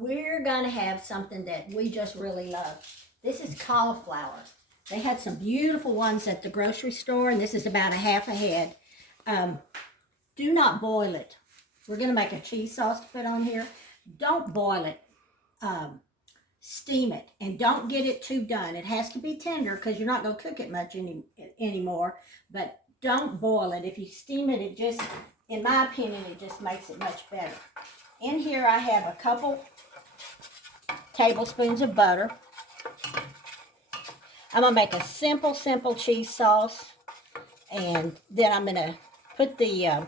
we're going to have something that we just really love. This is cauliflower. They had some beautiful ones at the grocery store, and this is about a half a head. Do not boil it. We're going to make a cheese sauce to put on here. Don't boil it. Steam it, and don't get it too done. It has to be tender because you're not going to cook it much anymore, but don't boil it. If you steam it, it just, in my opinion, it just makes it much better. In here I have a couple tablespoons of butter. I'm going to make a simple cheese sauce, and then I'm going to put the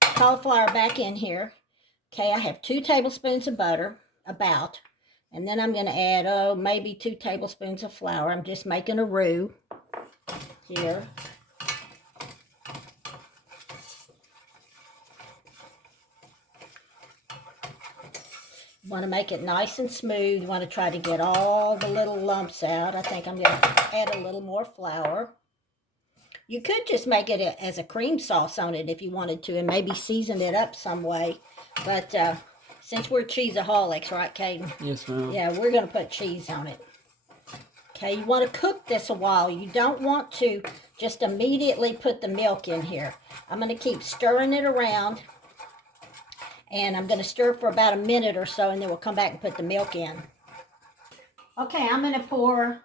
cauliflower back in here. Okay, I have 2 tablespoons of butter, about. And then I'm going to add, maybe 2 tablespoons of flour. I'm just making a roux here. You want to make it nice and smooth. You want to try to get all the little lumps out. I think I'm going to add a little more flour. You could just make it as a cream sauce on it if you wanted to, and maybe season it up some way. But since we're cheeseaholics, right, Caden? Yes, ma'am. Yeah, we're going to put cheese on it. Okay, you want to cook this a while. You don't want to just immediately put the milk in here. I'm going to keep stirring it around, and I'm going to stir for about a minute or so, and then we'll come back and put the milk in. Okay, I'm going to pour,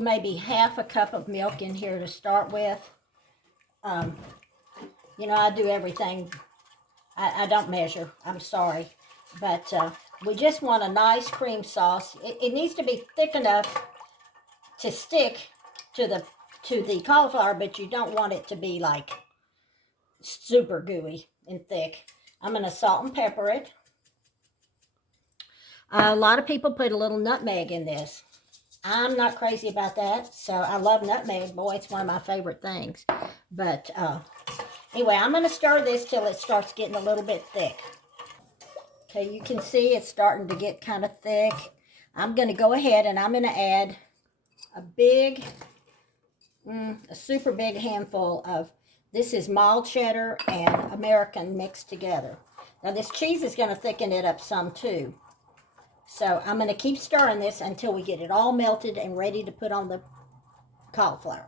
maybe half a cup of milk in here to start with. You know, I do everything. I don't measure, I'm sorry, but we just want a nice cream sauce. It needs to be thick enough to stick to the cauliflower, but you don't want it to be like super gooey and thick. I'm going to salt and pepper it. A lot of people put a little nutmeg in this. I'm not crazy about that, so I love nutmeg. Boy, it's one of my favorite things. But anyway, I'm going to stir this till it starts getting a little bit thick. Okay, you can see it's starting to get kind of thick. I'm going to go ahead and I'm going to add a super big handful of, this is mild cheddar and American mixed together. Now this cheese is going to thicken it up some too. So I'm going to keep stirring this until we get it all melted and ready to put on the cauliflower.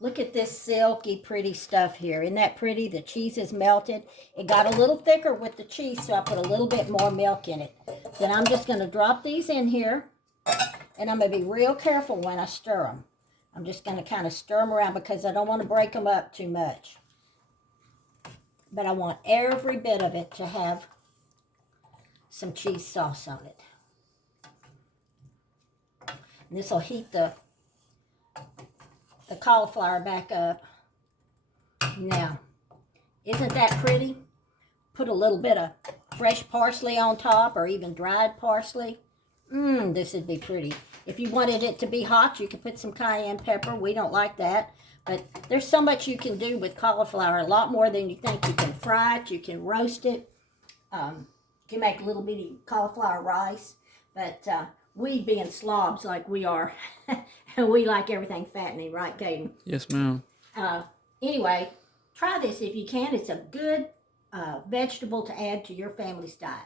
Look at this silky pretty stuff here. Isn't that pretty? The cheese is melted. It got a little thicker with the cheese, so I put a little bit more milk in it. Then I'm just going to drop these in here, and I'm going to be real careful when I stir them. I'm just going to kind of stir them around because I don't want to break them up too much. But I want every bit of it to have some cheese sauce on it. And this will heat the cauliflower back up. Now, isn't that pretty? Put a little bit of fresh parsley on top, or even dried parsley. This would be pretty. If you wanted it to be hot, you could put some cayenne pepper. We don't like that. But there's so much you can do with cauliflower, a lot more than you think. You can fry it, you can roast it. You can make little bitty cauliflower rice. But we being slobs like we are, we like everything fattening, right, Caden? Yes, ma'am. Anyway, try this if you can. It's a good vegetable to add to your family's diet.